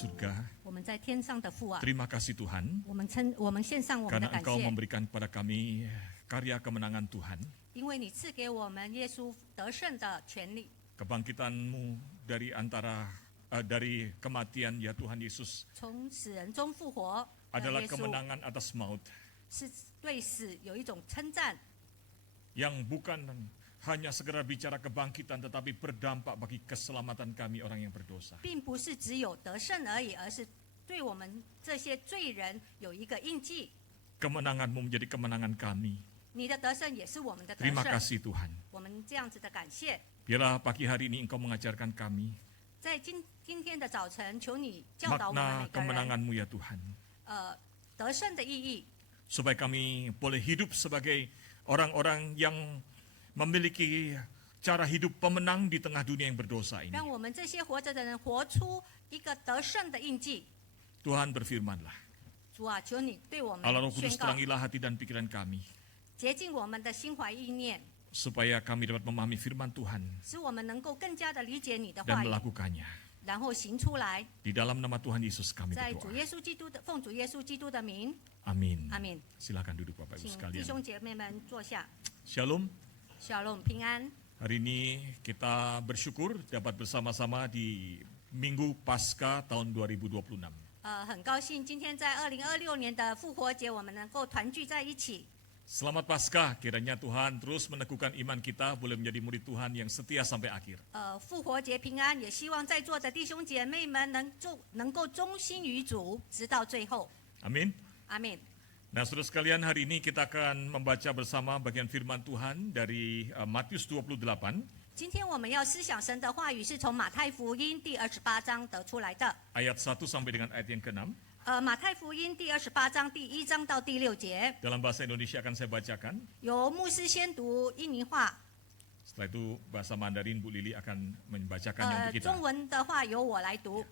surga, 我们在天上的父啊， terima kasih Tuhan 我们献上我们的 karena 感 Engkau 谢， memberikan kepada kami karya kemenangan Tuhan, 因为你赐给我们耶稣得胜的权利， kebangkitan-Mu dari kematian ya Tuhan Yesus 从死人中复活的 adalah 耶稣， kemenangan atas maut 是对死有一种称赞， yang bukan hanya sekedar bicara kebangkitan tetapi berdampak bagi keselamatan kami orang yang berdosa. 并不是只有得胜而已，而是对我们这些罪人有一个印记。 Kemenangan-Mu menjadi kemenangan kami. 你的得胜也是我们的得 Terima 胜， kasih Tuhan. 我们这样子的感谢。 Biarlah pagi hari ini Engkau mengajarkan kami 在今天的早晨，求你教导我们 makna 每个人， kemenangan-Mu ya Tuhan. 得胜的意义， Supaya kami boleh hidup sebagai orang-orang yang memiliki cara hidup pemenang di tengah dunia yang berdosa ini. 让我们这些活着的人活出一个得胜的印记。 Tuhan berfirman-Lah. 主啊，求你对我们 Allah Roh 宣 Kudus 告， terangilah hati dan pikiran kami 洁净我们的心怀意念， supaya kami dapat memahami firman Tuhan 使我们能够更加的理解你的 dan 话语， melakukannya. 然后行出来。 Di dalam nama Tuhan Yesus kami 在主 berdoa. 耶稣基督的奉主耶稣基督的名， Amin. 阿门。 Silakan duduk Bapak Ibu 请弟 sekalian. 兄姐妹们坐下， Shalom. 小龙平安。 Hari ini kita bersyukur dapat bersama-sama di Minggu Paskah tahun 2026. 很高兴今天在2026年的复活节，我们能够团聚在一起。 Selamat Paskah, kiranya Tuhan terus meneguhkan iman kita boleh menjadi murid Tuhan yang setia sampai akhir. 复活节平安，也希望在座的弟兄姐妹们能够忠心于主，直到最后。 Amin. 阿门。 Nah, saudara sekalian, hari ini kita akan membaca bersama bagian firman Tuhan dari Matius 28, 今天我们要思想神的话语，是从马太福音第28章得出来的。 ayat 1 sampai dengan ayat yang ke-6. 马太福音第28章第1章到第6节， Dalam bahasa Indonesia akan saya bacakan. 由牧师先读印尼话， Setelah itu bahasa Mandarin Bu Lili akan membacakannya untuk kita. 中文的话由我来读。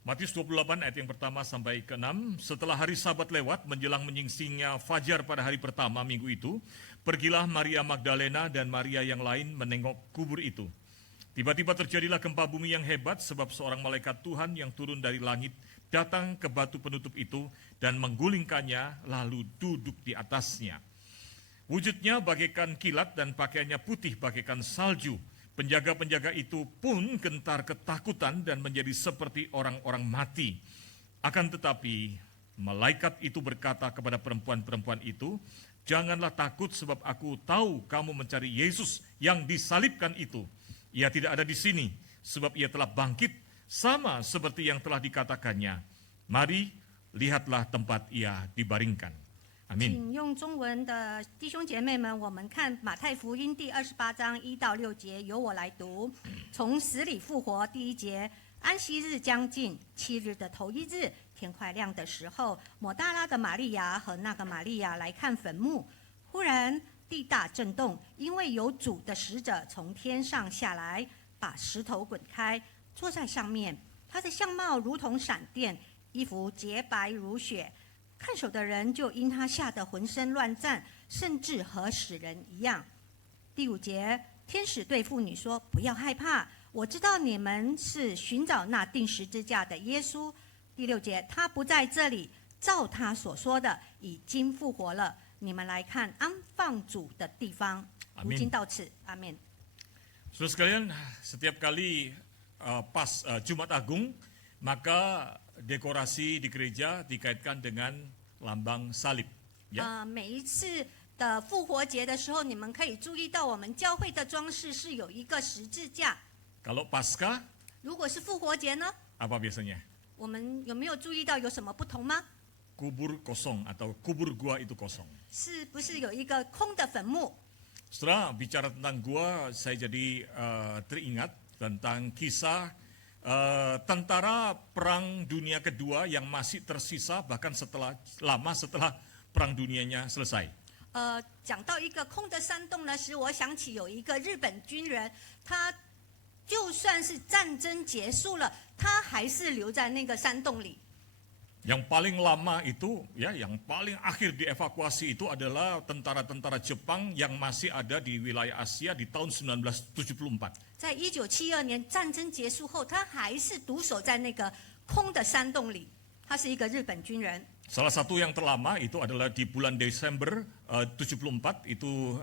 Matius 28 ayat yang pertama sampai ke-6. Setelah hari Sabat lewat, menjelang menyingsingnya fajar pada hari pertama minggu itu, pergilah Maria Magdalena dan Maria yang lain menengok kubur itu. Tiba-tiba terjadilah gempa bumi yang hebat sebab seorang malaikat Tuhan yang turun dari langit datang ke batu penutup itu dan menggulingkannya lalu duduk di atasnya. Wujudnya bagaikan kilat dan pakaiannya putih bagaikan salju. Penjaga-penjaga itu pun gentar ketakutan dan menjadi seperti orang-orang mati. Akan tetapi, malaikat itu berkata kepada perempuan-perempuan itu, "Janganlah takut sebab aku tahu kamu mencari Yesus yang disalibkan itu. Ia tidak ada di sini sebab ia telah bangkit sama seperti yang telah dikatakannya. Mari, lihatlah tempat ia dibaringkan." Amin. 请用中文的弟兄姐妹们，我们看马太福音第28章1到6节，由我来读。从死里复活第1节，安息日将近，7日的头1日，天快亮的时候，抹大拉的玛利亚和那个玛利亚来看坟墓。忽然地大震动，因为有主的使者从天上下来，把石头滚开，坐在上面。他的相貌如同闪电，衣服洁白如雪。看守的人就因他吓得浑身乱颤，甚至和死人一样。第5节，天使对妇女说：“不要害怕，我知道你们是寻找那钉十字架的耶稣。”第6节，他不在这里，照他所说的，已经复活了。你们来看安放主的地方。读经到此，阿门。 Saudara sekalian, setiap kali pas Jumat Agung, maka dekorasi di gereja dikaitkan dengan lambang salib. Ya. 每一次的复活节的时候，你们可以注意到我们教会的装饰是有一个十字架。 Kalau Paskah, 如果是复活节呢， apa biasanya? 我们有没有注意到有什么不同吗？ Kubur kosong atau kubur gua itu kosong. 是不是有一个空的坟墓？ Setelah bicara tentang gua, saya jadi teringat tentang kisah tentara Perang Dunia Kedua yang masih tersisa bahkan lama setelah Perang Dunianya selesai. 讲到一个空的山洞呢，使我想起有一个日本军人，他就算是战争结束了，他还是留在那个山洞里。 Yang paling lama itu, ya, yang paling akhir dievakuasi itu adalah tentara-tentara Jepang yang masih ada di wilayah Asia di tahun 1974. 在1972年战争结束后，他还是独守在那个空的山洞里，他是一个日本军人。 Salah satu yang terlama itu adalah di bulan Desember 74 itu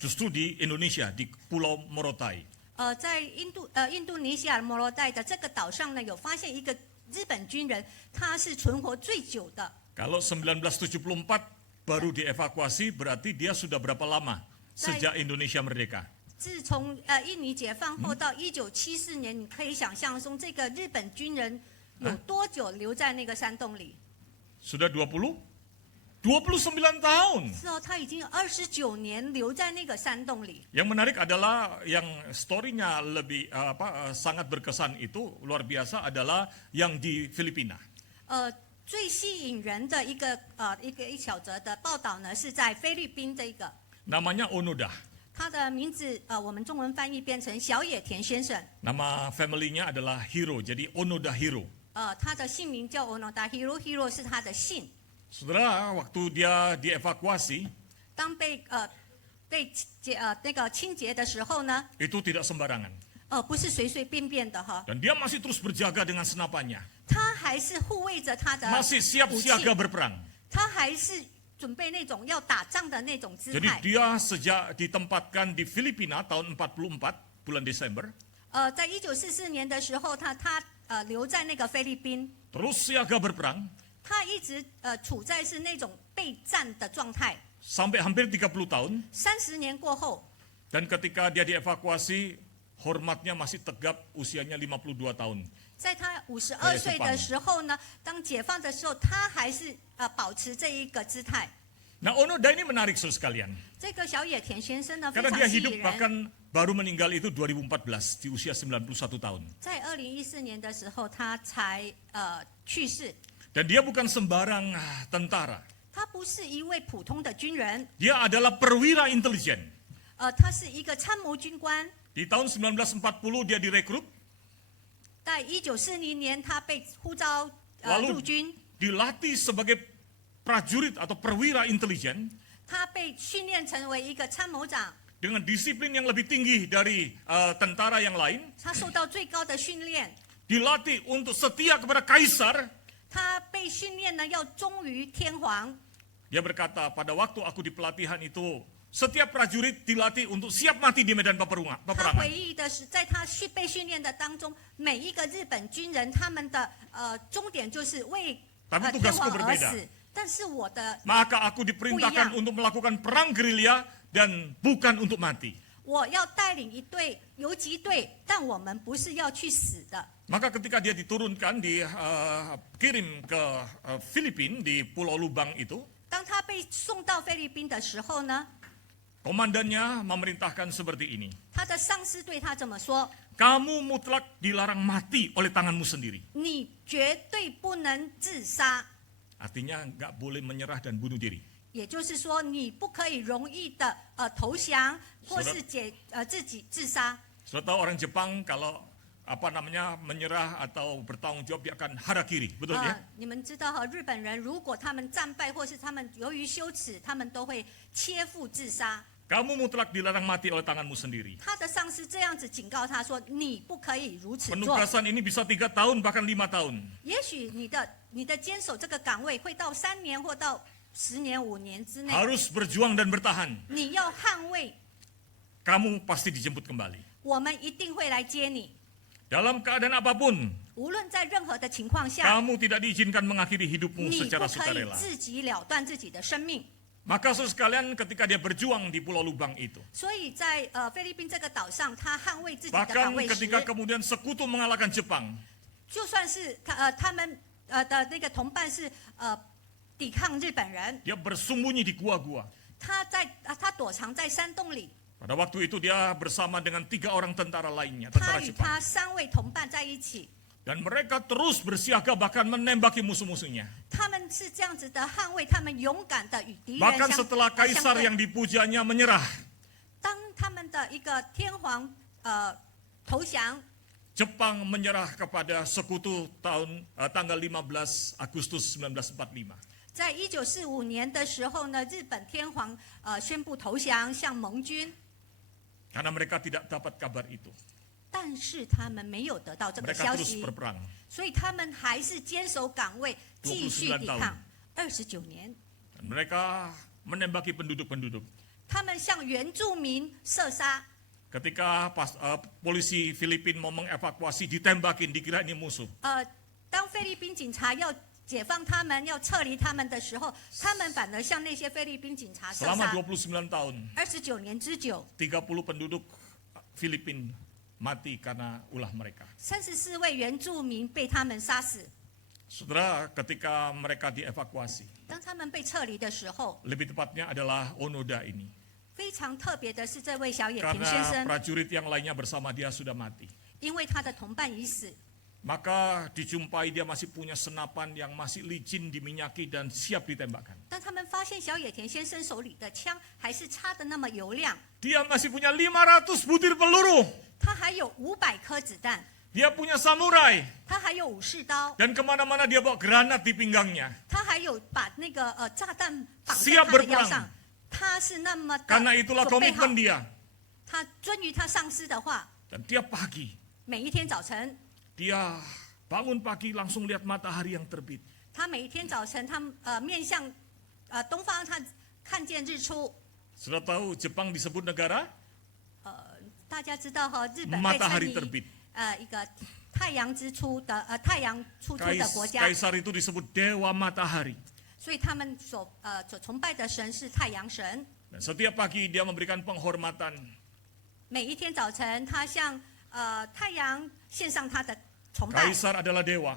justru di Indonesia di Pulau Morotai. 在印度尼西亚摩罗代的这个岛上呢，有发现一个日本军人，他是存活最久的。 Kalau 1974 baru dievakuasi berarti dia sudah berapa lama sejak Indonesia merdeka? 自从印尼解放后到1974年，你可以想象中这个日本军人有多久留在那个山洞里？ Sudah 29 tahun. 是哦，他已经29年留在那个山洞里。 Yang menarik adalah yang story-nya lebih sangat berkesan itu luar biasa adalah yang di Filipina. 最吸引人的一小则的报道呢，是在菲律宾这个， Namanya Onoda. 他的名字我们中文翻译变成小野田先生。 Nama family-nya adalah Hiro, jadi Onoda Hiro. 他的姓名叫 Onoda Hiro，Hiro 是他的姓。 Saudara, waktu dia dievakuasi, 当被那个清洁的时候呢， itu tidak sembarangan. 不是随随便便的哈， Dan dia masih terus berjaga dengan senapannya. 他还是护卫着他的 Masih siap 武器， siaga berperang. 他还是准备那种要打仗的那种姿 Jadi 态。 dia sejak ditempatkan di Filipina tahun 44 bulan Desember, 在1944年的时候，他留在那个菲律宾， terus siaga berperang 他一直处在是那种备战的状态。 sampai hampir 30 tahun. 30年过后， Dan ketika dia dievakuasi, hormatnya masih tegap usianya 52 tahun. 在他52岁的时候呢，当解放的时候，他还是保持这一个姿态。 Nah, Onoda ini menarik saudara sekalian. 这个小野田先生呢，非 Karena 常 dia 吸 hidup 引人。 bahkan baru meninggal itu 2014 di usia 91 tahun. 在2014年的时候，他才去世。 Dan dia bukan sembarang tentara. 他不是一位普通的军人， Dia adalah perwira intelijen. 他是一个参谋军官。 Di tahun 1940 dia direkrut, 在1940年，他被呼召入 lalu 军， dilatih sebagai prajurit atau perwira intelijen 他被训练成为一个参谋长， dengan disiplin yang lebih tinggi dari tentara yang lain. 他受到最高的训练， Dilatih untuk setia kepada kaisar. 他被训练呢要忠于天皇。 Dia berkata, pada waktu aku di pelatihan itu, setiap prajurit dilatih untuk siap mati di medan 他 peperangan. 回忆的是，在他被训练的当中，每一个日本军人他们的终点就是为但天皇 tugasku 而 berbeda. 死。但是我的 Maka aku diperintahkan untuk melakukan perang gerilya dan bukan untuk mati. 我要带领一队游击队，但我们不是要去死的。 Maka ketika dia diturunkan, dikirim ke Filipina di Pulau Lubang itu, 当他被送到菲律宾的时候呢， komandannya memerintahkan seperti ini. 他的上司对他这么说： Kamu mutlak dilarang mati oleh tanganmu sendiri. 你绝对不能自杀， Artinya nggak boleh menyerah dan bunuh diri. 也就是说，你不可以容易的投降，或是自己自杀。 Sudah tahu orang Jepang kalau menyerah atau bertanggung jawab dia akan harakiri, betul ya? 你们知道哈，日本人如果他们战败，或是他们由于羞耻，他们都会切腹自杀。 Kamu mutlak dilarang mati oleh tanganmu sendiri. 他的上司这样子警告他说：“你不可以如此做。 Penugasan ini bisa 3 tahun bahkan 5 tahun. 也许你的坚守这个岗位会到3年或到10年、5年之内， Harus berjuang dan bertahan. 你要捍卫， Kamu pasti dijemput kembali. 我们一定会来接你。 Dalam keadaan apapun, 无论在任何的情况下， kamu tidak diizinkan mengakhiri hidupmu 你不 secara 可以 sukarela. 自己了断自己的生命。 Maka saudara sekalian ketika dia berjuang di Pulau Lubang itu, 所以在菲律宾这个岛上，他捍卫自己的 bahkan 岗位时， ketika kemudian sekutu mengalahkan Jepang, 就算是他们的那个同伴是抵抗日本人， dia bersembunyi di gua-gua. 他躲藏在山洞里， Pada waktu itu dia bersama dengan 3 orang tentara lainnya, 他 tentara 与 Jepang. 他3位同伴在一起。 Dan mereka terus bersiaga bahkan menembaki musuh-musuhnya. 他们是这样子的捍卫，他们勇敢的与敌人 Bahkan 相 setelah kaisar 对 yang dipujanya menyerah, 当他们的一个天皇投降， Jepang menyerah kepada sekutu tanggal 15 Agustus 1945. 在1945年的时候呢，日本天皇宣布投降，向盟军， Karena mereka tidak dapat kabar itu. 但是他们没有得到这个 Mereka 消 terus 息， berperang. 所以他们还是坚守岗位，继续抵抗。29年， Dan mereka menembaki penduduk-penduduk. 他们向原住民射杀。 Ketika polisi Filipin mau mengevakuasi, ditembakin, dikira ini musuh. 当菲律宾警察要解放他们、要撤离他们的时候，他们反而向那些菲律宾警察射 Selama 杀。 29 tahun, 29年之久， 30 penduduk Filipin mati karena ulah mereka. 34位原住民被他们杀死。 Saudara, ketika mereka dievakuasi, 当他们被撤离的时候， lebih tepatnya adalah Onoda ini. 非常特别的是，这位小野田先 Karena 生， prajurit yang lainnya bersama dia sudah mati. 因为他的同伴已死， Maka dijumpai dia masih punya senapan yang masih licin, diminyaki, dan siap ditembakkan. 但他们发现小野田先生手里的枪还是插的那么油亮， Dia masih punya 500 butir peluru. 他还有500颗子弹， Dia punya samurai. 他还有武士刀， Dan kemana-mana dia bawa granat di pinggangnya. 他还有把那个炸弹绑在 Siap 他的腰 berperang 上。他是那么的 Karena itulah 准备好 komitmen，dia. 他遵于他上司的话， Dan tiap pagi, 每一天早晨， dia bangun pagi langsung lihat matahari yang terbit. 他每一天早晨，他面向东方，他看见日出。 Sudah tahu Jepang disebut negara 大家知道哈，日本被称 matahari 为 terbit. 一个太阳之初的太阳出的国家， Kaisar itu disebut dewa matahari. 所以他们所崇拜的神是太阳神。 Dan setiap pagi dia memberikan penghormatan. 每一天早晨，他向太阳献上他的崇拜。 Kaisar adalah dewa.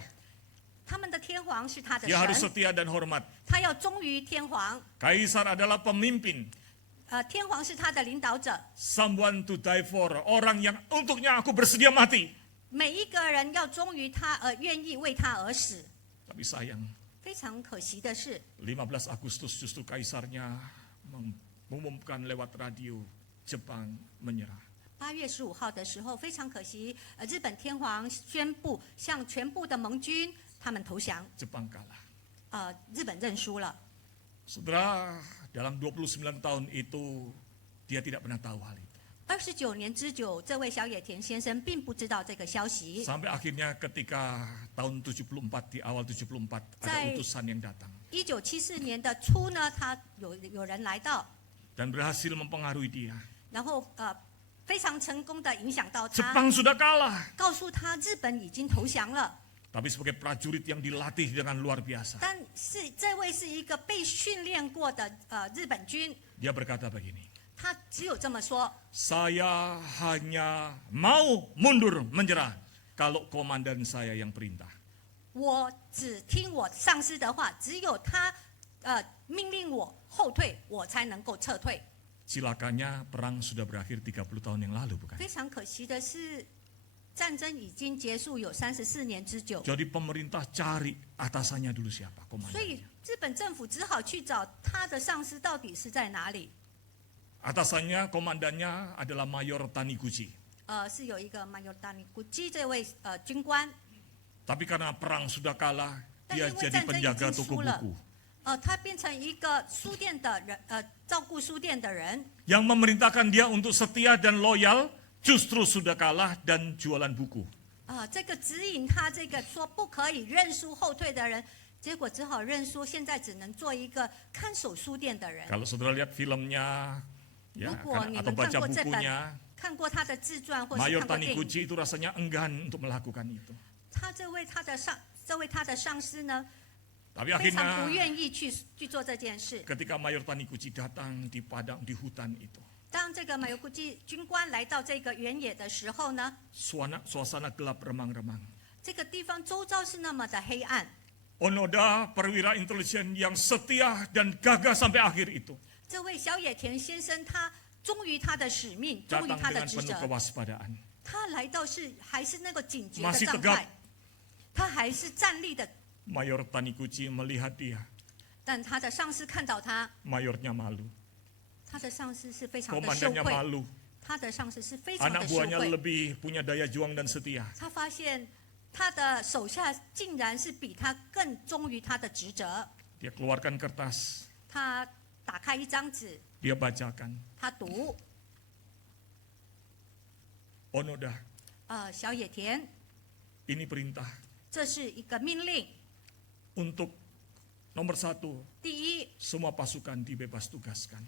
他们的天皇是他的 Dia harus 神， setia dan hormat. 他要忠于天皇。 Kaisar adalah pemimpin. 天皇是他的领导者， Someone to die for. Orang yang untuknya aku bersedia mati. 每一个人要忠于他，愿意为他而死。 Tapi sayang, 非常可惜的是， 15 Agustus justru kaisarnya mengumumkan lewat radio Jepang menyerah. 8月15号的时候，非常可惜，日本天皇宣布向全部的盟军他们投降， Jepang kalah. 日本认输了。 Saudara, dalam 29 tahun itu dia tidak pernah tahu hal itu. 29年之久，这位小野田先生并不知道这个消息。 Sampai akhirnya ketika tahun 74, di awal 74, ada utusan yang datang. 1974年的初呢，他有人来到， Dan berhasil mempengaruhi dia. 然后非常成功的影响到他， Jepang sudah kalah. 告诉他日本已经投降了。 Tapi sebagai prajurit yang dilatih dengan luar biasa. 但是这位是一个被训练过的日本军， Dia berkata begini. 他只有这么说： Saya hanya mau mundur menyerah kalau komandan saya yang perintah. 我只听我上司的话，只有他命令我后退，我才能够撤退。 Cilakanya perang sudah berakhir 30 tahun yang lalu, bukan? 非常可惜的是，战争已经结束有34年之久， Jadi pemerintah cari atasannya dulu siapa 所以 komandannya. 日本政府只好去找他的上司到底是在哪里。 Atasannya, komandannya adalah Mayor Taniguchi. 是有一个Mayor Taniguchi这位军官， Tapi karena perang sudah kalah, 但 dia 因为 jadi 战争已 penjaga 经 toko 输了 buku.，他变成一个书店的人，照顾书店的人。 Yang memerintahkan dia untuk setia dan loyal justru sudah kalah dan jualan buku. 这个指引他这个说不可以认输后退的人，结果只好认输，现在只能做一个看守书店的人。 Kalau saudara lihat filmnya, ya, 如果 kan, 你 atau 们看 baca 过这本， bukunya, 看过他的自传或是 Mayor 看过电影， Taniguchi itu rasanya enggan untuk melakukan itu. 这位他的上司呢， Tapi 非常不 akhirnya 愿意去做这件事。 ketika Mayor Taniguchi datang di padang di hutan itu, 当这个马尤古基军官来到这个原野的时候呢， suasana gelap remang-remang. 这个地方周遭是那么的黑暗。 Onoda perwira intelijen yang setia dan gagah sampai akhir itu 这位小野田先生，他忠于他的使命，忠于 datang 他的 dengan 职 penuh 责。 kewaspadaan. 他来到还是那个警觉的 Masih 状 tegap 态，他还是站立的。 Mayor Taniguchi melihat dia, 但他的上司看到他， mayornya malu, 他的上司是非常的羞 komandannya 愧， malu, 他的上司是非常 anak 的羞 buahnya 愧。 lebih punya daya juang dan setia. 他发现他的手下竟然是比他更忠于他的职责。 Dia keluarkan kertas, 他打开一张纸， dia bacakan, 他读， Onoda, 小野田， Ini perintah 这是一个命令。 untuk nomor 1, 第一， semua pasukan dibebas tugaskan.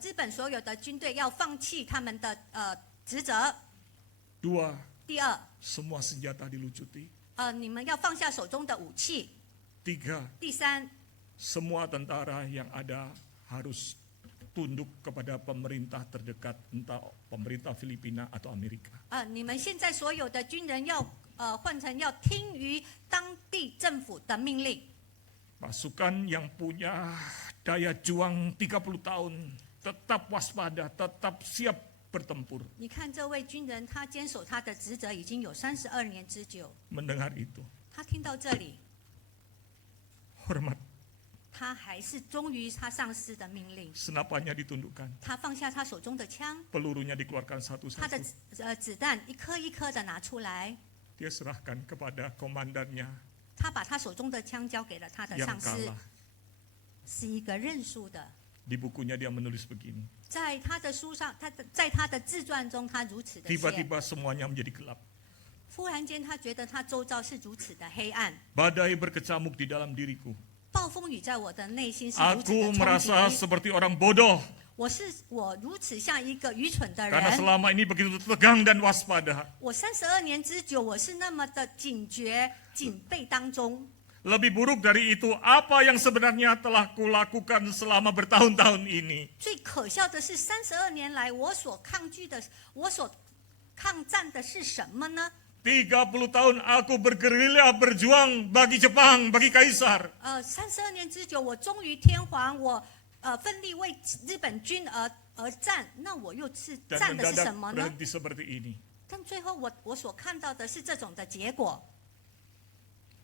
日本所有的军队要放弃他们的职责。 2, 第二， semua senjata dilucuti. 你们要放下手中的武器。 3, 第三， semua tentara yang ada harus tunduk kepada pemerintah terdekat, entah pemerintah Filipina atau Amerika. 你们现在所有的军人要换成要听于当地政府的命令。 Pasukan yang punya daya juang 30 tahun tetap waspada, tetap siap bertempur. 你看这位军人，他坚守他的职责已经有32年之久。 Mendengar itu, 他听到这里， hormat, 他还是忠于他上司的命令。 senapannya ditundukkan, 他放下他手中的枪， pelurunya dikeluarkan 他的 satu-satu. 子弹一颗一颗的拿出来。 Dia serahkan kepada komandannya 他把他手中的枪交给了他的 yang 上司， kalah. 是一个认输的。 Di bukunya dia menulis begini, 在他的书上，在他的自传中，他如此的写。 tiba-tiba semuanya menjadi gelap. 忽然间，他觉得他周遭是如此的黑暗， Badai berkecamuk di dalam diriku. 暴风雨在我的内心是如此 Aku 的冲 merasa 击。 seperti orang bodoh 我如此像一个愚蠢的 karena 人。 selama ini begitu tegang dan waspada. 我32年之久，我是那么的警觉、警备当中。 Lebih buruk dari itu, apa yang sebenarnya telah kulakukan selama bertahun-tahun ini? 最可笑的是，32年来我所抗拒的、我所抗战的是什么呢？ 30 tahun aku bergerilya berjuang bagi Jepang, bagi Kaisar. 32年之久，我忠于天皇，我奋力为日本军而战，那我又是 Dan 战的是 mendadak 什么呢？ berhenti seperti ini. 但最后我所看到的是这种的结果。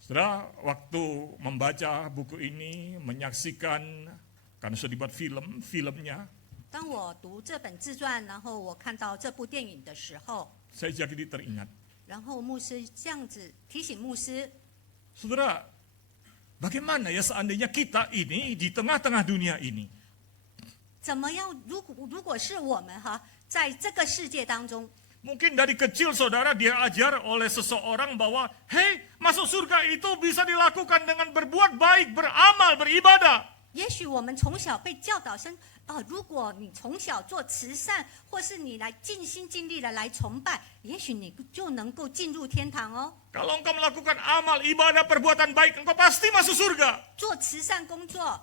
Saudara, waktu membaca buku ini, menyaksikan, karena sudah dibuat filmnya, 当我读这本自传，然后我看到这部电影的时候， saya jadi teringat. 然后牧师这样子提醒牧师， Saudara, bagaimana ya seandainya kita ini di tengah-tengah dunia ini, 怎么样？如果是我们在这个世界当中， mungkin dari kecil saudara diajar oleh seseorang bahwa, hei, masuk surga itu bisa dilakukan dengan berbuat baik, beramal, beribadah. 也许我们从小被教导如果你从小做慈善，或是你来尽心尽力的来崇拜，也许你就能够进入天堂哦。 Kalau engkau melakukan amal, ibadah, perbuatan baik, engkau pasti masuk surga. 做慈善工作，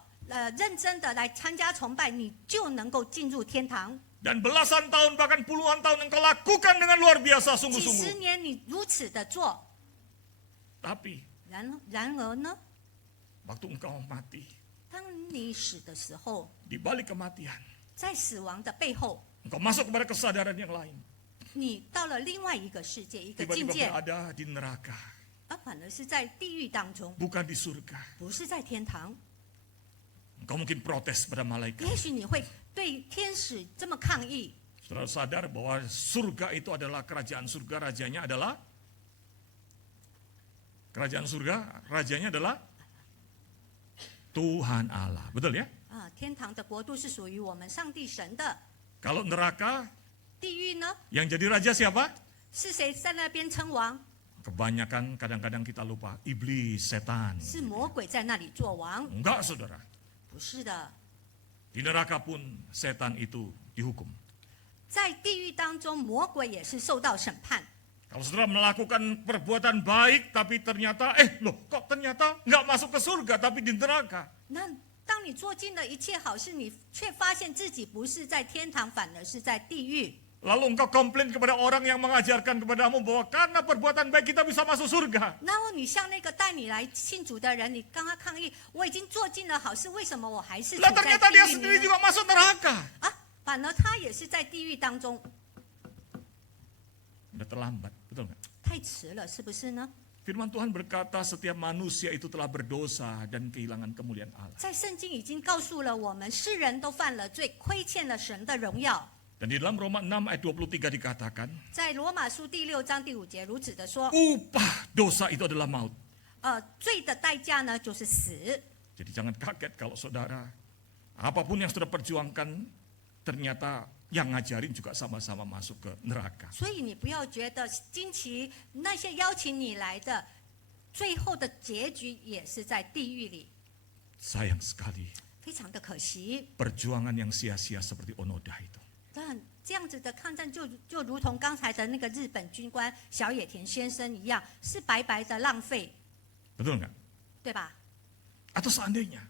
认真的来参加崇拜，你就能够进入天堂。 Dan belasan tahun bahkan puluhan tahun engkau lakukan dengan luar biasa 几十 sungguh-sungguh. 年你如此的做， Tapi 然而呢， waktu engkau mati, 当你死的时候， di balik kematian, 在死亡的背后， engkau masuk kepada kesadaran yang lain. 你到了另外一个世界、一个境 Tiba-tiba 界， berada di neraka, 而反而是在地狱当中， bukan di surga. 不是在天堂。 Engkau mungkin protes pada malaikat. 也许你会对天使这么抗议。 Saudara sadar bahwa surga itu adalah kerajaan surga, rajanya adalah kerajaan surga, rajanya adalah Tuhan Allah. Betul ya? 天堂的国度是属于我们上帝神的。 Kalau neraka, 地狱呢， yang jadi raja siapa? 是谁在那边称王？ Kebanyakan kadang-kadang kita lupa, iblis, setan. 是魔鬼在那里做王？ Enggak saudara. 不是的， Di neraka pun setan itu dihukum. 在地狱当中，魔鬼也是受到审判。 Kalau saudara melakukan perbuatan baik, tapi ternyata, kok ternyata nggak masuk ke surga, tapi di neraka. 那当你做尽了一切好事，你却发现自己不是在天堂，反而是在地狱。 Lalu engkau komplain kepada orang yang mengajarkan kepadamu bahwa karena perbuatan baik kita bisa masuk surga. 然后你向那个带你来信主的人，你刚刚抗议，我已经做尽了好事，为什么我还是处 Lah 在 ternyata 地 dia 狱 sendiri 里呢？ juga masuk neraka. 反而他也是在地狱当中， Udah terlambat, betul nggak? 太迟了，是不是呢？ Firman Tuhan berkata setiap manusia itu telah berdosa dan kehilangan kemuliaan Allah. 在圣经已经告诉了我们，世人都犯了罪，亏欠了神的荣耀。 Dan di dalam Roma 6 ayat 23 dikatakan, 在罗马书第6章第5节如此的说， upah dosa itu adalah maut. 罪的代价呢就是死。 Jadi jangan kaget kalau saudara, apapun yang sudah perjuangkan, ternyata yang ngajarin juga sama-sama masuk ke neraka. 所以你不要觉得惊奇，那些邀请你来的，最后的结局也是在地狱里， Sayang sekali 非常的可惜。 perjuangan yang sia-sia seperti Onoda itu. 但这样子的抗战就如同刚才的那个日本军官小野田先生一样，是白白的浪费， Betul nggak? 对吧？ Atau seandainya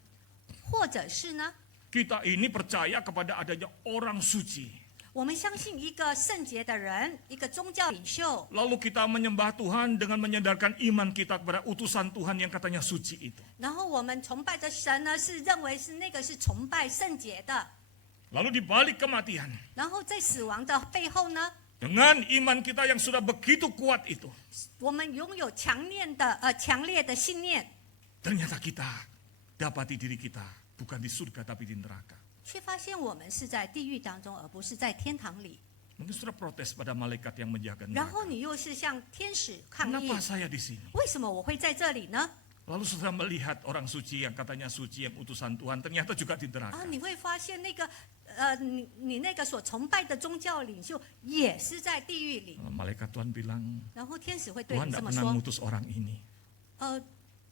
或者是呢， kita ini percaya kepada adanya orang suci. 我们相信一个圣洁的人，一个宗教领袖， Lalu kita menyembah Tuhan dengan menyandarkan iman kita kepada utusan Tuhan yang katanya suci itu. 然后我们崇拜的神呢，是认为是那个是崇拜圣洁的， Lalu di balik kematian, 然后在死亡的背后呢， dengan iman kita yang sudah begitu kuat itu, 我们拥有强烈的信念， ternyata kita dapati diri kita bukan di surga tapi di neraka. 却发现我们是在地狱当中，而不是在天堂里。 Mungkin sudah protes pada malaikat yang menjaga 然后 neraka. 你又是向天使抗议， Kenapa saya di sini? 为什么我会在这里呢？ Lalu sudah melihat orang suci yang katanya suci yang utusan Tuhan, ternyata juga di 啊， neraka. 你会发现那个你那个所崇拜的宗教领袖也是在地狱里。 Malaikat Tuhan bilang, 然后天使会对 Tuhan 你 tidak 这么 pernah 说： mutus orang ini.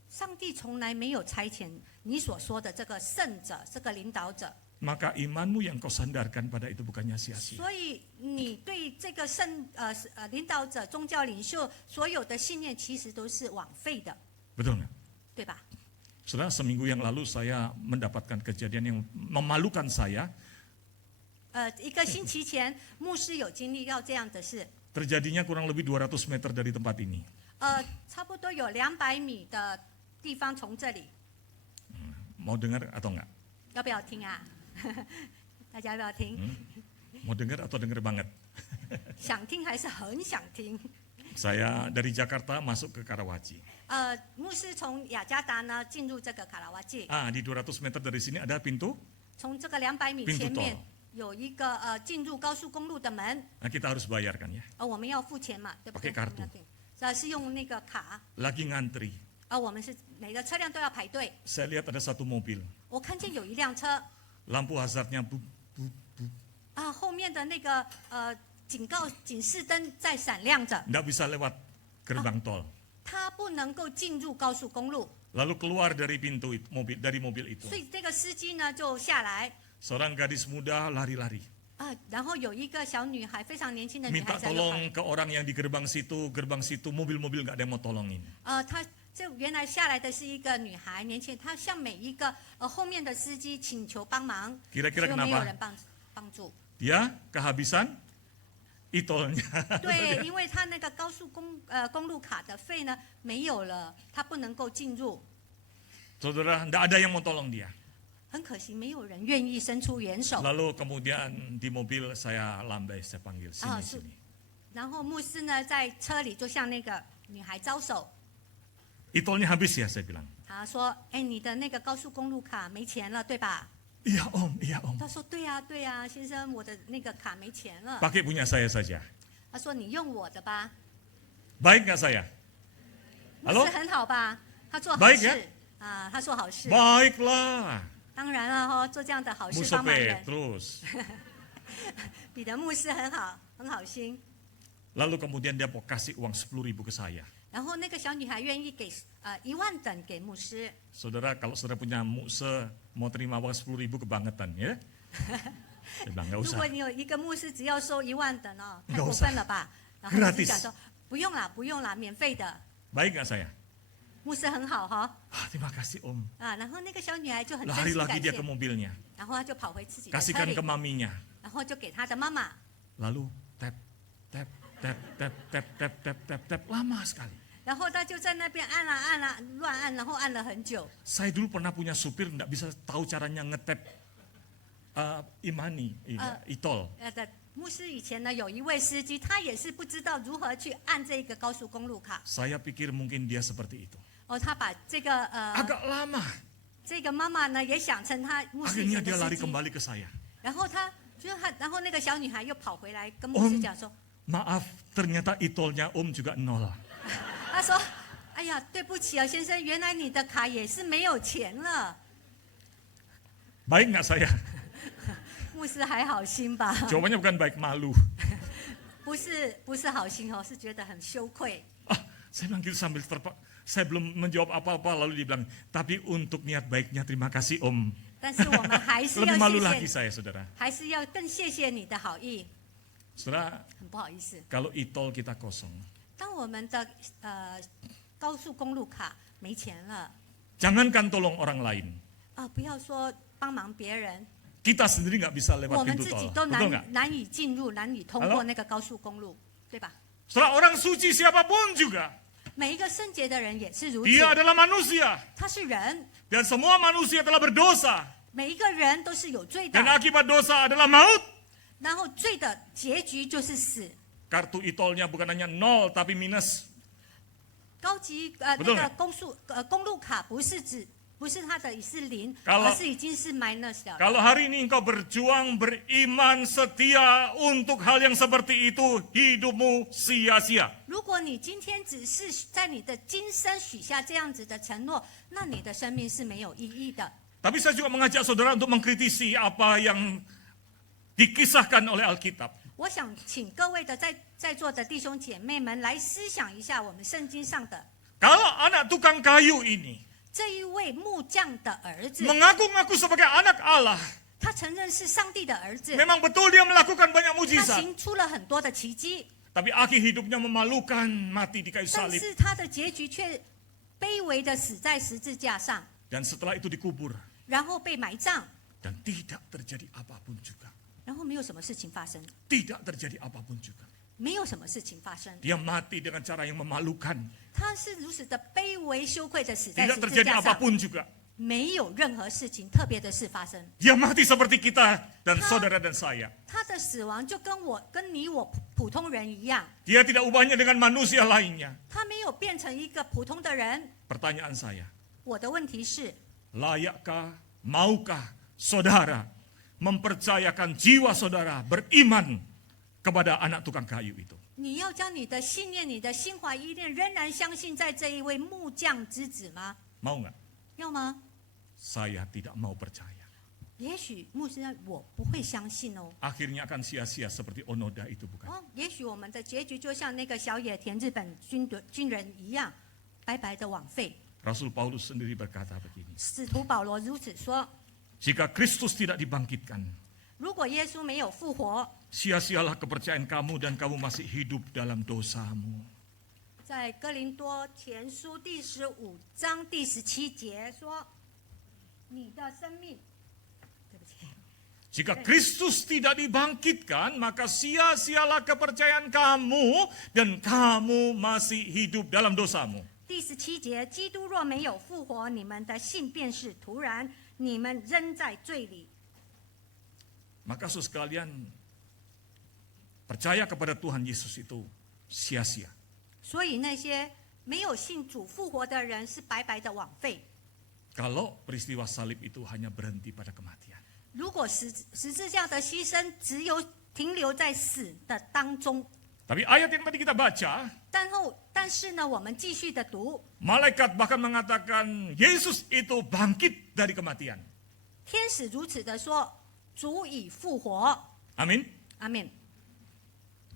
上帝从来没有差遣你所说的这个圣者、这个领导者， Maka imanmu yang kau sandarkan pada itu bukannya sia-sia. 所以你对这个领导者、宗教领袖所有的信念，其实都是枉费的， Betul nggak? 对吧？ Saudara, seminggu yang lalu saya mendapatkan kejadian yang memalukan saya. 一个星期前，牧师有经历到这样的事， Terjadinya kurang lebih 200 meter dari tempat ini. 差不多有200米的地方，从这里 Mau dengar atau enggak? 要不要听啊？大家要不要听？ Mau dengar atau dengar banget? 想听还是很想听？ Saya dari Jakarta masuk ke Karawaci. 牧师从雅加达呢进入这个卡拉瓦季， Di 200 meter dari sini ada pintu. 从这个200米 Pintu 前面 tol 有一个进入高速公路的门， Nah, kita harus bayarkan ya. 我们要付钱嘛，对不对？ Pakai kartu 是用那个卡， Lagi ngantri. 我们是每个车辆都要排队。 Saya lihat ada satu mobil. 我看见有一辆车 Lampu hazardnya bu, bu, bu. 后面的那个警示灯在闪亮着， Nggak bisa lewat gerbang tol. 它不能够进入高速公路， Lalu keluar dari pintu dari mobil itu. 所以这个司机呢就下来 Seorang gadis muda lari-lari. 然后有一个小女孩，非常年轻的女 Minta 孩在 tolong ke orang yang di gerbang situ mobil-mobil nggak ada yang mau tolongin. 她这原来下来的是一个女孩，年轻人，她向每一个后面的司机请求帮忙， Kira-kira 结果没有 kenapa? 人帮助。 Dia kehabisan itolnya. 对，因为他那个高速公路卡的费呢没有了，他不能够进入， Saudara, nggak ada yang mau tolong dia. 很可惜没有人愿意伸出援手。 Lalu kemudian di mobil saya lambai, saya panggil sini su- sini. 然后牧师呢在车里就向那个女孩招手， Itolnya habis ya, saya bilang. 他说：“哎，你的那个高速公路卡没钱了，对吧 Iya om, iya om.？” 他说：“对呀，对呀，先生，我的那个卡没钱了。 Pakai punya saya saja. ”他说：“你用我的吧。” Baik nggak saya? 牧 Halo? 师很好吧？他做好 Baik 事 ya? 他做好事。 Baiklah. 当然了哈，做这样的好事 Musuh 帮忙人， Petrus. 彼得牧师很好，很好心。 Lalu kemudian dia mau kasih uang 10.000 ke saya. 然后那个小女孩愿意给1万等给牧师。 Saudara, kalau saudara punya mukse mau terima uang 10.000 kebangetan ya. Saya bilang nggak 如 usah. 果你有一个牧师只要收1万等哦，太 Nggak 过 usah. 分了吧？然后牧师讲说不用啦，不用啦，免费的。 Baik nggak saya? 牧师很好哈 Terima kasih om. 然后那个小女孩就很真 Lari 心 lagi 感 dia 谢 ke，mobilnya. 然后她就跑回自己的车 Kasihkan 里 ke，maminya. 然后就给她的妈妈， Lalu tap, tap, tap, tap, tap, tap, tap, tap, tap. Lama sekali. 然后她就在那边按啊乱按，然后按了很久。 Saya dulu pernah punya supir nggak bisa tahu caranya ngetap imani, itol. 牧师以前呢有一位司机，他也是不知道如何去按这个高速公路卡。 Saya pikir mungkin dia seperti itu. 他把这个 Agak lama. 这个妈妈呢也想成他牧师以 Akhirnya 前的 dia 司 lari 机， kembali ke saya. 然后然后那个小女孩又跑回来跟牧师讲说， Maaf, ternyata itolnya om juga nol. 她说：“哎呀，对不起啊，先生，原来你的卡也是没有钱了。 Baik nggak saya? ” 牧是还好心吧？ Jawabannya bukan baik, malu. 不是好心哦，是觉得很羞愧。 Saya bilang gitu sambil saya belum menjawab apa-apa, lalu dia bilang, tapi untuk niat baiknya terima kasih Om. 但是我们还是要 Lebih malu 谢 lagi 谢， saya, saudara. 还是要更谢谢你的好意。 Saudara, 很不好意思， kalau e-tol kita kosong, 当我们的高速公路卡没钱了 jangankan tolong orang lain, 不要说帮忙别人， kita sendiri nggak bisa 我 lewat 们 pintu 自己 tol, 都 betul nggak? 难以进入、难以通过那个高速公路，对吧？ Saudara, orang suci siapapun juga, 每一个圣洁的人也是如此， dia adalah manusia, 他是人， dan semua manusia telah berdosa, 每一个人都是有罪的 dan，akibat dosa adalah maut. 然后罪的结局就是死。 Kartu e-tolnya bukan hanya 0 tapi minus. 高级那 Betul 个公路卡不是它的是零， Kalau- 而是已经是 minus 了。 Kalau hari ini engkau berjuang, beriman, setia untuk hal yang seperti itu, hidupmu sia-sia. 如果你今天只是在你的今生许下这样子的承诺，那你的生命是没有意义的。 Tapi saya juga mengajak saudara untuk mengkritisi apa yang dikisahkan oleh Alkitab. 我想请各位的在座的弟兄姐妹们来思想一下我们圣经上的 Kalau anak tukang kayu ini 这一位木匠的儿子， mengaku-ngaku sebagai anak Allah, 他承认是上帝的儿子， memang betul dia melakukan banyak 他 mujizat, 行出了很多的奇迹， tapi akhir hidupnya memalukan, mati di kayu 但 salib. 是他的结局却卑微的死在十字架上， Dan setelah itu dikubur, 然后被埋葬， dan tidak terjadi apapun juga. 然后没有什么事情发生， Tidak terjadi apapun juga. 没有什么事情发生。 Dia mati dengan cara yang memalukan. 他是如此的卑微羞愧的死在 Tidak 十字 terjadi 架上， apapun juga. 没有任何事情特别的事发生。 Dia mati seperti kita dan saudara dan saya. 他的死亡就跟你我普通人一样， Dia tidak ubahnya dengan manusia lainnya. 他没有变成一个普通的人。 Pertanyaan saya, 我的问题是， layakkah, maukah saudara mempercayakan jiwa saudara beriman kepada anak tukang kayu itu? 你要将你的信念、你的心怀意念，仍然相信在这一位木匠之子吗？ Mau nggak? 要吗？ Saya tidak mau percaya. 也许牧师，我不会相信哦。 Akhirnya akan sia-sia seperti Onoda itu, bukan? 也许我们的结局就像那个小野田日本军人一样，白白的枉费。 Rasul Paulus sendiri berkata begini, 使徒保罗如此说： jika Kristus tidak dibangkitkan, 如果耶稣没有复活， sia-sialah kepercayaan kamu dan kamu masih hidup dalam dosamu. 在哥林多前书第15章第17节说：“你的生命，对不起， Jika Kristus tidak dibangkitkan, maka sia-sialah kepercayaan kamu dan kamu masih hidup dalam dosamu. 第17节，基督若没有复活，你们的信便是徒然，你们仍在罪里。 Maka saudara sekalian, percaya kepada Tuhan Yesus itu sia-sia. 所以那些没有信主复活的人是白白的枉费。 Kalau peristiwa salib itu hanya berhenti pada kematian. 如果十字架的牺牲只有停留在死的当中， Tapi ayat yang tadi kita baca, 但是呢，我们继续的读， malaikat bahkan mengatakan Yesus itu bangkit dari kematian. 天使如此的说：“主已复活。 Amin. ” 阿门。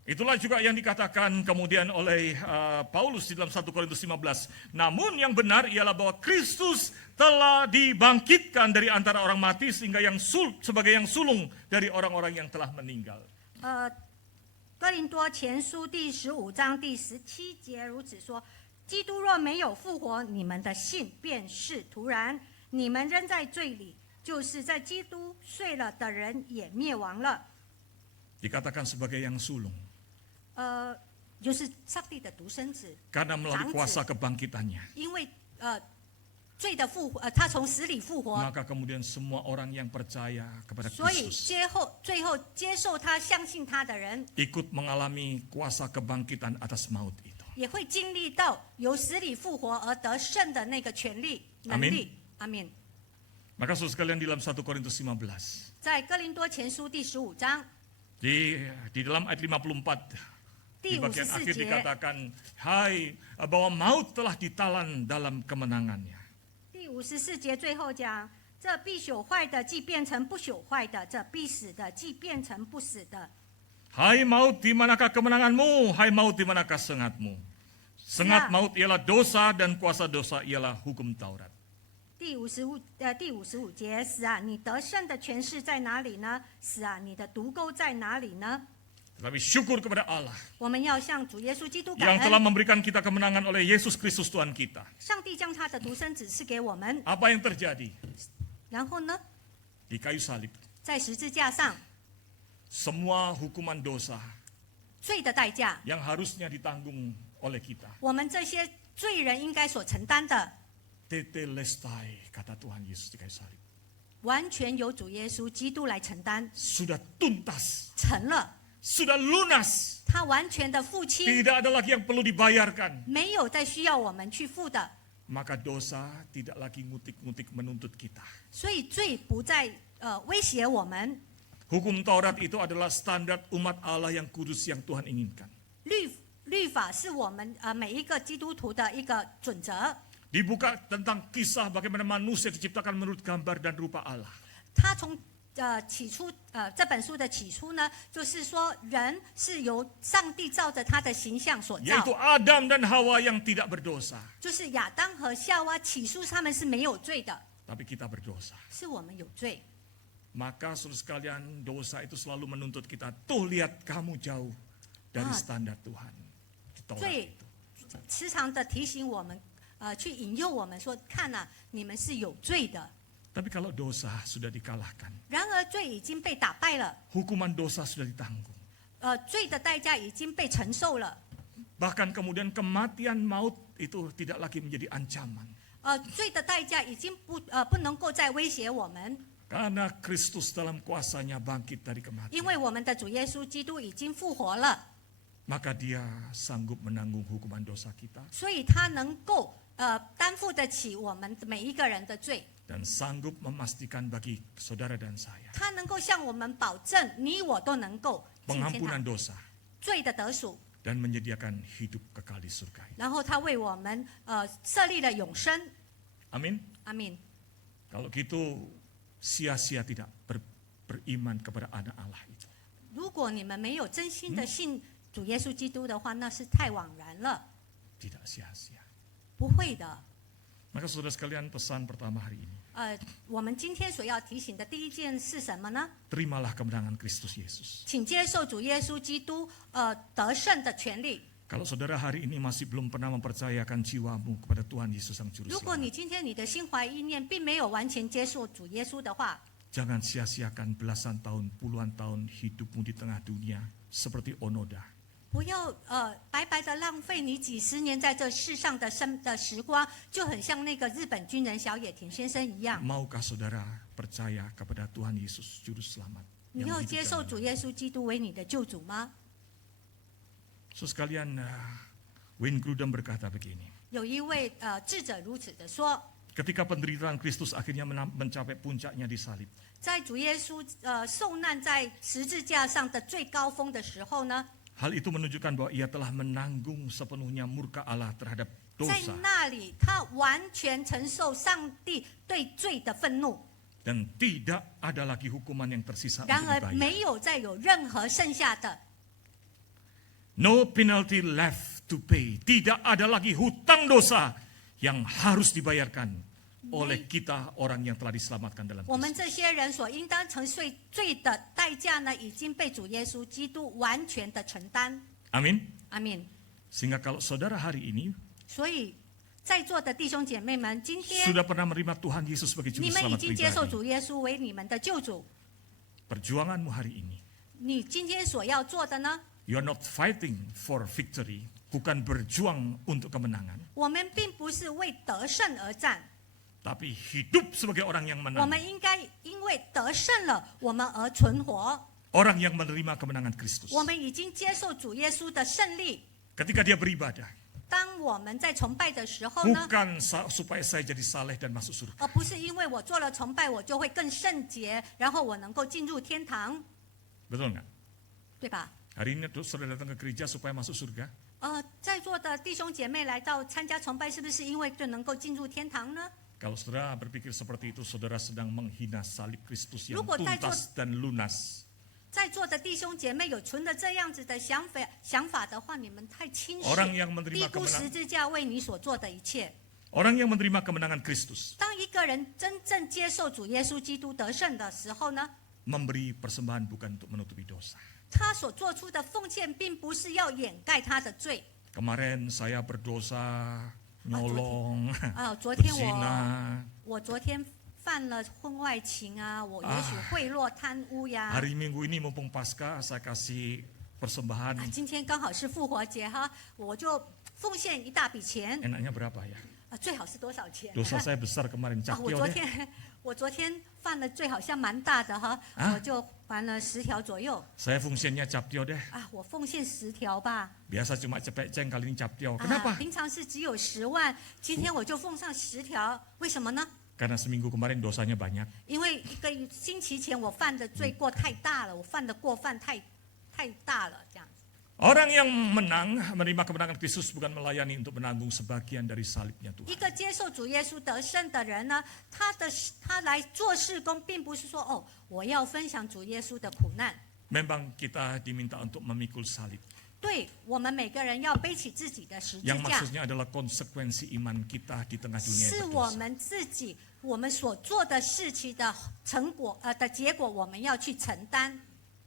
Itulah juga yang dikatakan kemudian oleh Paulus di dalam 1 Korintus 15. Namun yang benar ialah bahwa Kristus telah dibangkitkan dari antara orang mati sehingga sebagai yang sulung dari orang-orang yang telah meninggal. 哥林多前书第15章第17节如此说：“基督若没有复活，你们的信便是徒然，你们仍在罪里，就是在基督睡了的人也灭亡了。” Dikatakan sebagai yang sulung. 就是上帝的独生子， Karena melalui kuasa kebangkitannya. 因为罪的复活，他从死里复活， Maka kemudian semua orang yang percaya kepada 所以 Kristus 最后接受他、相信他的人， ikut mengalami kuasa kebangkitan atas maut itu. 也会经历到由死里复活而得胜的那个权利、能力。阿门。 Maka saudara sekalian di dalam 1 Korintus 15. 在哥林多前书第15章 Di dalam ayat 54. 第 Di bagian 54 akhir 节， dikatakan, hai bahwa maut telah ditalan dalam kemenangannya. 第54节最后讲，这必朽坏的既变成不朽坏的，这必死的既变成不死的。 Hai maut, di manakah kemenanganmu? Hai maut, di manakah sengatmu? Sengat Ya. maut ialah dosa dan kuasa dosa ialah hukum Taurat. 第55节，死啊，你得胜的权势在哪里呢？死啊，你的毒钩在哪里呢？ Tetapi syukur kepada Allah 我们要向主耶稣基督感 yang telah 恩， memberikan kita kemenangan oleh Yesus Kristus Tuhan kita. 上帝将他的独生子赐给我们。 Apa yang terjadi? 然后呢， Di kayu salib, 在十字架上， semua hukuman dosa 罪的代价， yang harusnya ditanggung oleh kita. 我们这些罪人应该所承担的， Tetelestai, kata Tuhan Yesus di kayu salib. 完全由主耶稣基督来承担， Sudah tuntas, 成了， sudah lunas. 他完全的付清， Tidak ada lagi yang perlu dibayarkan. 没有再需要我们去付的， Maka dosa tidak lagi ngutik-ngutik menuntut kita. 所以罪不再威胁我们。 Hukum Taurat itu adalah standar umat Allah yang kudus yang Tuhan inginkan. 律法是我们每一个基督徒的一个准则。 Dibuka tentang kisah bagaimana manusia diciptakan menurut gambar dan rupa Allah. 他从起初这本书的起初呢，就是说人是由上帝照着他的形象所 Yaitu 造， Adam dan Hawa yang tidak berdosa. 就是亚当和夏娃起初他们是没有罪的， Tapi kita berdosa. 是我们有罪。 Maka saudara sekalian, dosa itu selalu menuntut kita. Tuh lihat kamu jauh dari standar Tuhan. Di Taurat 罪 itu. 时常的提醒我们，去引诱我们说，看呐、你们是有罪的。 Tapi kalau dosa sudah dikalahkan, 然而罪已经被打败了， hukuman dosa sudah ditanggung. 罪的代价已经被承受了， Bahkan kemudian kematian maut itu tidak lagi menjadi ancaman. 罪的代价已经不能够再威胁我们， Karena Kristus dalam kuasanya bangkit dari 因 kematian. 为我们的主耶稣基督已经复活了， Maka dia sanggup menanggung hukuman dosa kita. 所以他能够担负得起我们每一个人的罪， Dan sanggup memastikan bagi saudara dan saya. 他能够向我们保证，你我都能够进天 Pengampunan 堂， dosa. 罪的得赎， Dan menyediakan hidup kekal di surga. 然后他为我们设立了永生。 Amin. 阿明。 Kalau gitu sia-sia tidak beriman kepada anak Allah itu. 如果你们没有真心的信主耶稣基督的话，那是太枉然了， Tidak sia-sia. 不会的。 Maka saudara sekalian, pesan pertama hari ini. 我们今天所要提醒的第一件是什么呢？ Terimalah kemenangan Kristus Yesus. 请接受主耶稣基督得胜的权利。 Kalau saudara hari ini masih belum pernah mempercayakan jiwamu kepada Tuhan Yesus Sang Juru 如果 Selamat, 你今天你的心怀意念并没有完全接受主耶稣的话， jangan sia-siakan belasan tahun, puluhan tahun hidupmu di tengah dunia seperti Onoda. 不要白白的浪费你几十年在这世上的时光，就很像那个日本军人小野田先生一样。 Maukah saudara percaya kepada Tuhan Yesus Juru Selamat? 你 yang 要 hidup 接受 dalam 主耶稣基督为你的救主吗？ So sekalian, Wayne Grudem berkata begini. 有一位智者如此的说， Ketika penderitaan Kristus akhirnya mencapai puncaknya di salib, 在主耶稣受难在十字架上的最高峰的时候呢， hal itu menunjukkan bahwa ia telah menanggung sepenuhnya murka Allah terhadap 在 dosa 那里他完全承受上帝对罪的愤怒， dan tidak ada lagi hukuman yang tersisa 然 untuk 而 dibayar. 没有再有任何剩下的， No penalty left to pay. Tidak ada lagi hutang dosa yang harus dibayarkan oleh kita orang yang telah diselamatkan dalam 我们 Kristus. 这些人所应当承受罪的代价呢，已经被主耶稣基督完全的承担。 Amin. 阿明。 Sehingga kalau saudara hari ini 所以，在座的弟兄姐妹们，今天 sudah pernah menerima Tuhan Yesus sebagai juru 你们已 selamat 经接受 pribadi, 主耶稣为你们的救主， perjuanganmu hari ini, 你今天所要做的呢？ you are not fighting for victory, bukan berjuang untuk kemenangan, 我们并不是为得胜而战， tapi hidup sebagai orang yang 我 menang, 们应该因为得胜了，我们而存活。 orang yang menerima kemenangan Kristus. 我们已经接受主耶稣的胜利。 Ketika dia beribadah, 当我们在崇拜的时候呢， bukan supaya saya jadi saleh dan masuk surga. 而不是因为我做了崇拜，我就会更圣洁，然后我能够进入天堂， Betul nggak? 对吧？ Hari ini saudara datang ke gereja supaya masuk surga? 在座的弟兄姐妹来到参加崇拜，是不是因为就能够进入天堂呢？ Kalau saudara berpikir seperti itu, saudara sedang menghina salib Kristus yang 如果在座 tuntas dan lunas. 在座的弟兄姐妹有存着这样子的想法的话，你们太轻视、 Orang yang menerima 低估 kemenangan 十字架为你所做的一切。 Orang yang menerima kemenangan Kristus 当一个人真正接受主耶稣基督得胜的时候呢， memberi persembahan bukan untuk menutupi dosa. 他所做出的奉献，并不是要掩盖他的罪。 Kemarin saya berdosa, nyolong, 昨天 berzina. 我昨天犯了婚外情啊，我也许贿赂、贪污呀。 Hari Minggu ini mumpung Paskah, saya kasih persembahan. 今天刚好是复活节哈，我就奉献一大笔钱。 Enaknya berapa ya? 最好是多少钱？ Dosa saya besar kemarin, 我 capio 昨 deh. 天我昨天犯了罪好像蛮大的哈，我就还了10条左右。 Saya fungsinya capio deh. 我奉献10条吧。 Biasa cuma cepet ceng, kali ini capio. Kenapa? 平常是只有10万，今天我就奉上10条，为什么呢？ Karena seminggu kemarin dosanya banyak. 因为一个星期前我犯的罪过太大了，我犯的过犯太大了，这样子。 Orang yang menang, menerima kemenangan Kristus bukan melayani untuk menanggung sebagian dari salibnya Tuhan. 一个接受主耶稣得胜的人呢，他来做事工，并不是说我要分享主耶稣的苦难。 Memang kita diminta untuk memikul salib. 对我们每个人要背起自己的十字 Yang 架， maksudnya adalah konsekuensi iman kita di tengah dunia 是 yang 我 berdosa. 们自己我们所做的事情的成果的结果，我们要去承担。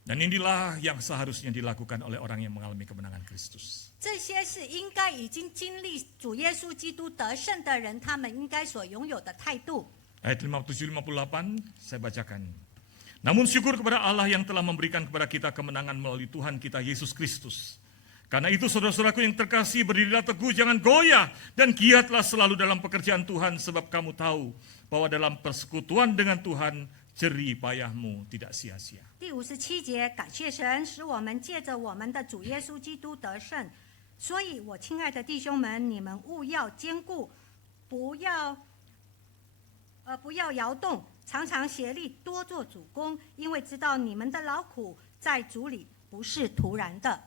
Dan inilah yang seharusnya dilakukan oleh orang yang mengalami kemenangan Kristus. 这些是应该已经经历主耶稣基督得胜的人，他们应该所拥有的态度。 Ayat 57-58 saya bacakan. Namun syukur kepada Allah yang telah memberikan kepada kita kemenangan melalui Tuhan kita Yesus Kristus. Karena itu saudara-saudaraku yang terkasih, berdirilah teguh, jangan goyah, dan giatlah selalu dalam pekerjaan Tuhan, sebab kamu tahu bahwa dalam persekutuan dengan Tuhan, jerih payahmu tidak sia-sia. 第57节，感谢神，使我们借着我们的主耶稣基督得胜。所以，我亲爱的弟兄们，你们务要坚固，不要摇动，常常协力，多做主工，因为知道你们的劳苦在主里不是徒然的。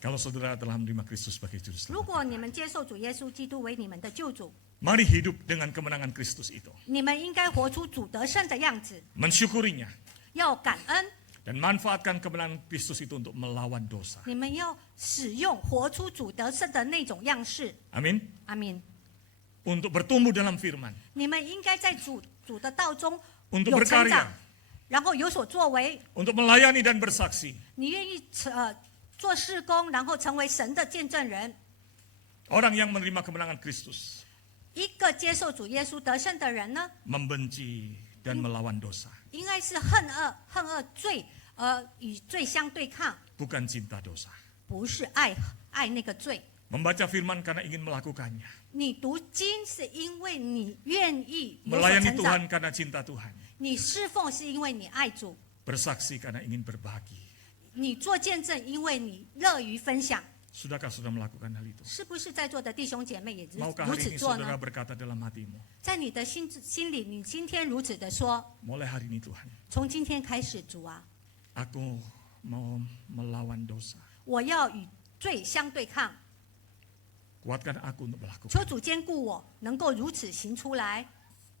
Kalau saudara telah menerima Kristus sebagai juru 如 selamat, 果你们接受主耶稣基督为你们的救主， mari hidup dengan kemenangan Kristus itu. 你们应该活出主得胜的样子， Mensyukurinya 要感恩， dan manfaatkan kemenangan Kristus itu untuk melawan dosa. 你们要使用活出主得胜的那种样式。 Amin. 阿明， Untuk bertumbuh dalam firman, 你们应该在主的道中 untuk 有成 berkarya, 长，然后有所作为。 untuk melayani dan bersaksi. 你愿意做事工，然后成为神的见证人。 Orang yang menerima kemenangan Kristus 一个接受主耶稣得胜的人呢， membenci dan melawan dosa, 应该是恨恶罪，与罪相对抗， bukan cinta dosa. 不是爱那个罪。 Membaca firman karena ingin melakukannya, 你读经是因为你愿意有所 melayani 成长， Tuhan karena cinta Tuhan, 你侍奉是因为你爱主， bersaksi karena ingin berbagi. 你做见证因为你乐于分享。 Sudahkah saudara melakukan hal itu? 是不是在座的弟兄姐妹也 Maukah 如 hari 此 ini 做 saudara 呢？ berkata dalam hatimu, 在你的心里，你今天如此的说： mulai hari ini Tuhan, 从今天开始，主啊， aku mau melawan dosa. 我要与罪相对抗， Kuatkan aku untuk melakukan. 求主坚固我，能够如此行出来，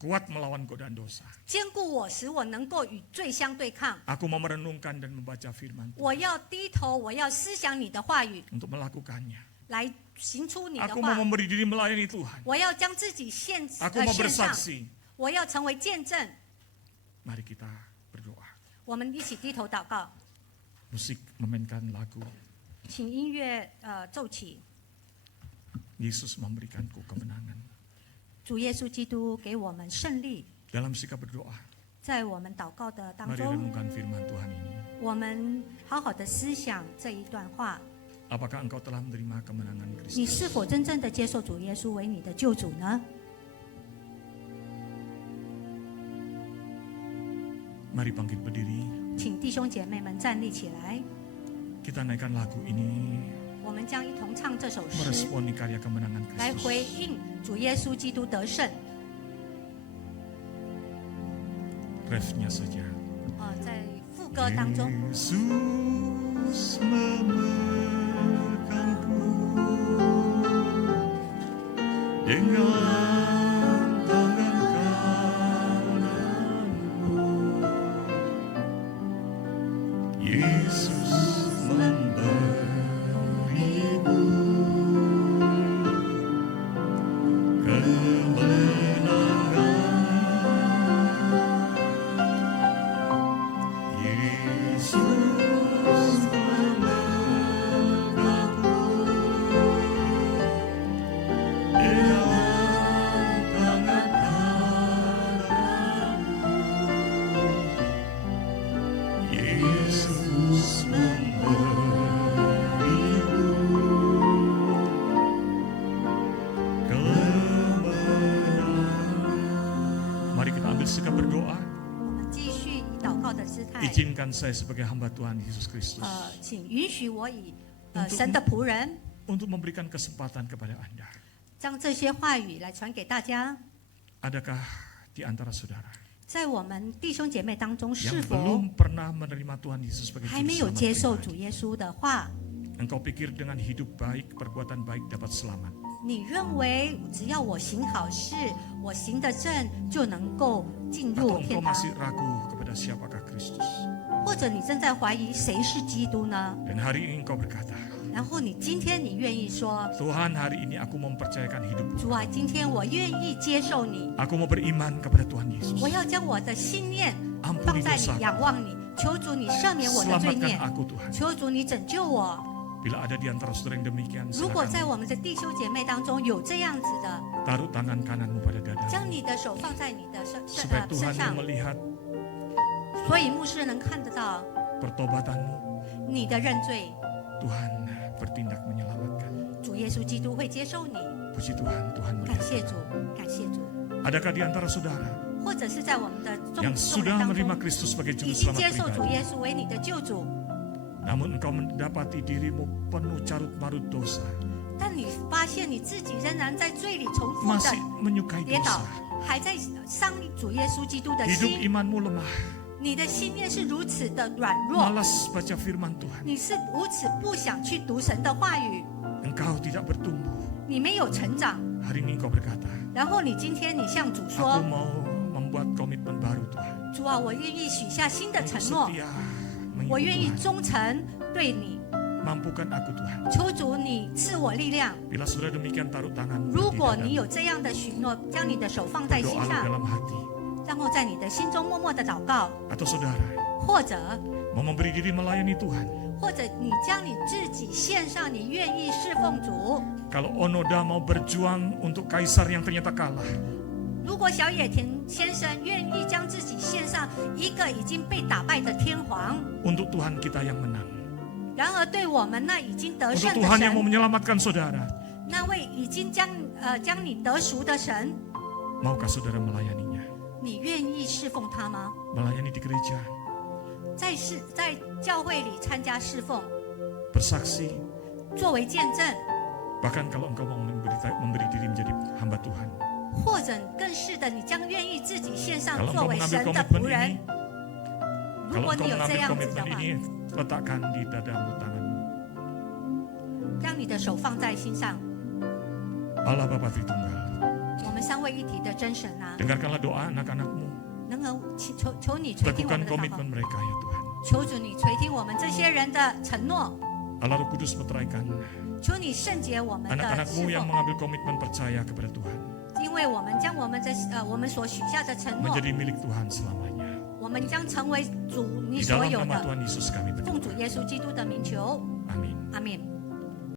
Kuat melawan godaan dosa. 坚固我，使我能够与罪相对抗。 Aku mau merenungkan dan membaca firman 我要低头，我要思想你的话语， untuk melakukannya. 来行出你的 Aku mau 话。 memberi diri melayani Tuhan. 我要将自己献 Aku mau 上， bersaksi. 我要成为见证。 Mari kita berdoa. 我们一起低头祷告， Musik memainkan lagu. 请音乐奏起。 Yesus memberikanku kemenangan. 主耶稣基督给我们胜利， Dalam sikap berdoa, 在我们祷告的当 mari 中， renungkan firman Tuhan ini. 我们好好的思想这一段话。 Apakah engkau telah menerima kemenangan 你 Kristus? 是否真正的接受主耶稣为你的救主呢？ Mari bangkit berdiri. 请弟兄姐妹们站立起来， Kita naikkan lagu ini 我们将一同唱这首诗， meresponi karya kemenangan 来回 Kristus. 应主耶稣基督得胜。 Refnya saja. 在副歌当中， Yesus memelukku dengan tangan Yesus memberimu kemenangan. Yesus memelukmu dengan tangan kananmu. Yesus memberimu kemenangan. Mari kita ambil sikap berdoa. 我们继续以祷告的姿态， Izinkan saya sebagai hamba Tuhan Yesus Kristus 请允许我以神的仆人， untuk memberikan kesempatan kepada Anda. 将这些话语来传给大家。 Adakah di antara saudara 在我们弟兄姐妹当中， yang 是否 belum pernah menerima Tuhan Yesus sebagai 还 Juru 没有 Selamat 接受 pribadi? 主耶稣的话？ Engkau pikir dengan hidup baik, perbuatan baik dapat selamat. 你认为只要我行好事，我行得正，就能够进 Atau 入 engkau 天堂？ masih ragu kepada siapakah Kristus? 或者你正在怀疑谁是基督呢？ Dan hari ini engkau berkata, 然后你今天你愿意说， Tuhan hari ini aku mempercayakan hidupku. 主啊，今天我愿意接受你， Aku mau beriman kepada Tuhan Yesus. 我要将我的信念 Ampuni 放在你， dosaku. 仰望你，求主你赦免我的罪 Selamatkan 孽， aku Tuhan. 求主你拯救我。 Bila ada di antara saudara yang demikian, 如果在 silakan 我们的弟兄姐妹当中有这样子的， taruh tangan kananmu pada dada. 将你的手放在你的身 Supaya Tuhan 上 yang，melihat 所以牧师能看得到 pertobatanmu, 你的认罪， Tuhan bertindak menyelamatkan. 主耶稣基督会接受你。 Puji Tuhan, Tuhan 感 melihat. 谢主，感谢主。 Adakah di antara saudara 或者是在我们的众 yang 众 sudah 人当 menerima 中， Kristus sebagai 已 juru 经 selamat 接受主 pribadi, 耶稣为你的救主， namun engkau mendapati dirimu penuh carut marut dosa, 但你发现你自己仍然在罪里重复的 masih menyukai 跌倒 dosa, ，还在伤主耶稣基督的 hidup 心， imanmu lemah, 你的心念是如此的软弱， malas baca firman Tuhan, 你是如此不想去读神的话语， engkau tidak bertumbuh. 你没有成长。 Hari ini engkau berkata, 然后你今天你向主 aku 说 mau membuat komitmen baru Tuhan, 主啊，我愿意许下新的 untuk 承诺， setia 我愿 mengikuti 意 Tuhan. 忠诚对你。 Mampukan aku Tuhan. 求主你赐我力量。 Bila sudah demikian taruh tanganmu 如 di 果你 dadamu, 有这样的许诺，将你的手放在心 berdoalah 上， dalam hati. 然后在你的心中默默的祷告， Atau saudara 或者 mau memberi diri melayani Tuhan. 或者你将你自己献上，你愿意侍奉主。 Kalau Onoda mau berjuang untuk kaisar yang ternyata kalah, 如果小野田先生愿意将自己献上一个已经被打败的天皇， untuk Tuhan kita yang menang, 然而对我们那已经得 untuk 胜的 Tuhan yang mau 神， menyelamatkan saudara, 那位已经将你得赎的神， maukah saudara melayaninya? 你愿意侍奉他吗？ Melayani di gereja, 在教会里参加侍奉， bersaksi, 作为见证， bahkan kalau engkau mau memberi diri menjadi hamba Tuhan. 或者更是的，你将愿意自己献上 Kalau 作 engkau 为 mengambil 神的 komitmen 仆人 ini,。如 kalau 果 engkau 你有这 mengambil 样子的 komitmen 话， ini, letakkan di dadamu tanganmu. 让你的手放在心上。 Allah Bapa Tritunggal, 我们三位一体的真神啊， dengarkanlah doa anak-anakmu, 能够求你垂听我 teguhkan 们的祷告 komitmen，mereka ya Tuhan. 求主你垂听我们这些人的承诺， Allah Roh Kudus meteraikan 求你圣洁我们的 anak-anakmu 侍 yang 奉， mengambil komitmen percaya kepada Tuhan 因为我们将我们我们所许下的承诺， menjadi milik Tuhan selamanya. 我们将成为主你 Di 所 dalam 有 nama 的。 Tuhan Yesus kami 奉主 berdoa. 耶稣基督的名求， Amin. 阿门。